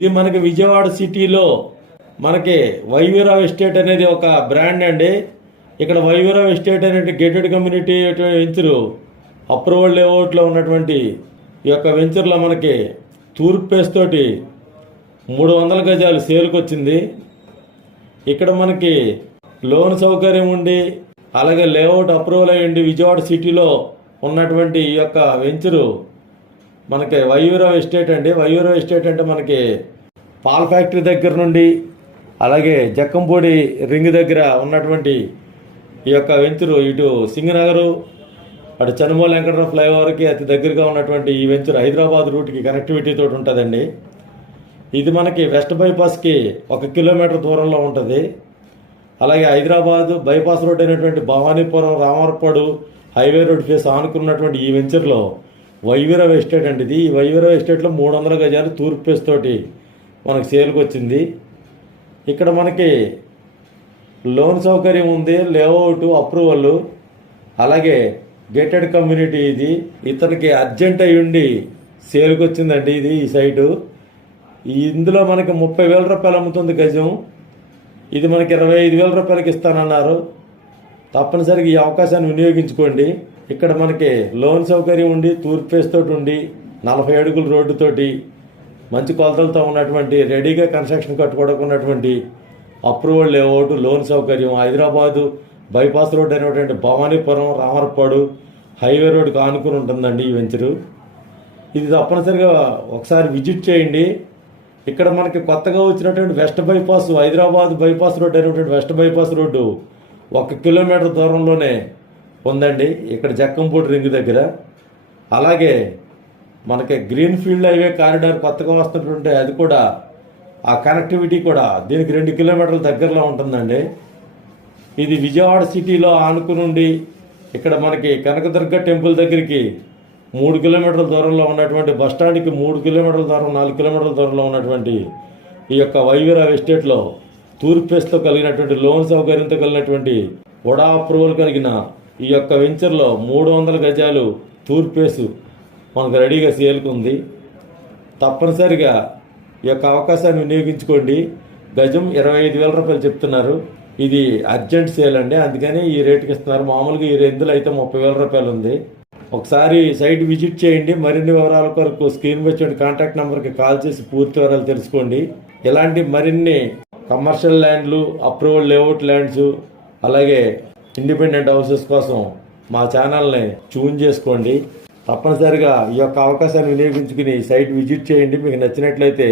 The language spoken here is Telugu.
ఇది మనకి విజయవాడ సిటీలో మనకి వైవీరావు ఎస్టేట్ అనేది ఒక బ్రాండ్ అండి. ఇక్కడ వైవీరావు ఎస్టేట్ అనేది గేటెడ్ కమ్యూనిటీ వెంచరు అప్రూవల్ లేఅవుట్లో ఉన్నటువంటి ఈ యొక్క వెంచర్లో మనకి తూర్పు ఫేస్ తోటి 300 గజాలు సేల్కి వచ్చింది. ఇక్కడ మనకి లోన్ సౌకర్యం ఉండి అలాగే లేఅవుట్ అప్రూవల్ అయ్యండి విజయవాడ సిటీలో ఉన్నటువంటి ఈ యొక్క వెంచరు మనకి వైవీరావు ఎస్టేట్ అండి. వైవీరావు ఎస్టేట్ అంటే మనకి పాల ఫ్యాక్టరీ దగ్గర నుండి అలాగే జక్కంపూడి రింగ్ దగ్గర ఉన్నటువంటి ఈ యొక్క వెంచరు ఇటు సింగనగరు అటు చనుమోలు వెంకటరావు ఫ్లైఓవర్కి అతి దగ్గరగా ఉన్నటువంటి ఈ వెంచర్ హైదరాబాద్ రూట్కి కనెక్టివిటీ తోటి ఉంటుందండి. ఇది మనకి వెస్ట్ బైపాస్కి 1 కిలోమీటర్ దూరంలో ఉంటుంది. అలాగే హైదరాబాద్ బైపాస్ రోడ్ అయినటువంటి Bhavanipuram Ramarpadu highway road face ఆనుకున్నటువంటి ఈ వెంచర్లో వైవీరావు ఎస్టేట్ అండి. ఇది ఈ వైవీరావు ఎస్టేట్లో 300 గజాలు తూర్పు ఫేస్ తోటి మనకు సేల్కి వచ్చింది. ఇక్కడ మనకి లోన్ సౌకర్యం ఉంది, లేఅవుట్ అప్రూవల్, అలాగే గేటెడ్ కమ్యూనిటీ. ఇది ఇతనికి అర్జెంట్ అయి ఉండి సేల్కి వచ్చిందండి. ఇది ఈ సైటు ఇందులో మనకి 30,000 రూపాయలు అమ్ముతుంది గజం. ఇది మనకి 25,000 రూపాయలకి ఇస్తానన్నారు. తప్పనిసరిగా ఈ అవకాశాన్ని వినియోగించుకోండి. ఇక్కడ మనకి లోన్ సౌకర్యం ఉండి తూర్పు ఫేస్ తోటి ఉండి 40 అడుగుల రోడ్డుతోటి మంచి కొలతలతో ఉన్నటువంటి రెడీగా కన్స్ట్రక్షన్ కట్టుకోవడానికి అప్రూవల్ లేఅవుట్ లోన్ సౌకర్యం హైదరాబాదు బైపాస్ రోడ్ అయినటువంటి భవానీపురం రామర్పాడు హైవే రోడ్కి ఆనుకుని ఉంటుందండి ఈ వెంచరు. ఇది తప్పనిసరిగా ఒకసారి విజిట్ చేయండి. ఇక్కడ మనకి కొత్తగా వచ్చినటువంటి west bypass Hyderabad bypass road అయినటువంటి వెస్ట్ బైపాస్ రోడ్డు 1 కిలోమీటర్ దూరంలోనే ఉందండి. ఇక్కడ జక్కంపూడి రింగ్ దగ్గర. అలాగే మనకి గ్రీన్ ఫీల్డ్ హైవే కారిడార్ కొత్తగా వస్తున్నటువంటి అది కూడా ఆ కనెక్టివిటీ కూడా దీనికి 2 కిలోమీటర్ల దగ్గరలో ఉంటుందండి. ఇది విజయవాడ సిటీలో ఆనుకునుండి ఇక్కడ మనకి కనకదుర్గ టెంపుల్ దగ్గరికి 3 కిలోమీటర్ల దూరంలో ఉన్నటువంటి బస్టాండ్కి 3 కిలోమీటర్ల దూరం 4 కిలోమీటర్ల దూరంలో ఉన్నటువంటి ఈ యొక్క వైవీరావు ఎస్టేట్లో తూర్పు ఫేస్తో కలిగినటువంటి లోన్ సౌకర్యంతో కలిగినటువంటి వడా అప్రూవల్ కలిగిన ఈ యొక్క వెంచర్లో 300 గజాలు తూర్పు ఫేసు మనకు రెడీగా సేల్కి ఉంది. తప్పనిసరిగా ఈ యొక్క అవకాశాన్ని వినియోగించుకోండి. గజం 25,000 రూపాయలు చెప్తున్నారు. ఇది అర్జెంట్ సేల్ అండి, అందుకని ఈ రేటుకి ఇస్తున్నారు. మామూలుగా ఈ ఇందులో అయితే 30,000 రూపాయలు ఉంది. ఒకసారి సైట్ విజిట్ చేయండి. మరిన్ని వివరాల కొరకు స్క్రీన్ వచ్చే కాంటాక్ట్ నెంబర్కి కాల్ చేసి పూర్తి వివరాలు తెలుసుకోండి. ఇలాంటి మరిన్ని కమర్షియల్ ల్యాండ్లు అప్రూవల్ లేఅవుట్ ల్యాండ్స్ అలాగే ఇండిపెండెంట్ హౌసెస్ కోసం మా ఛానల్ని ట్యూన్ చేసుకోండి. తప్పనిసరిగా ఈ యొక్క అవకాశాన్ని వినియోగించుకుని సైట్ విజిట్ చేయండి. మీకు నచ్చినట్లయితే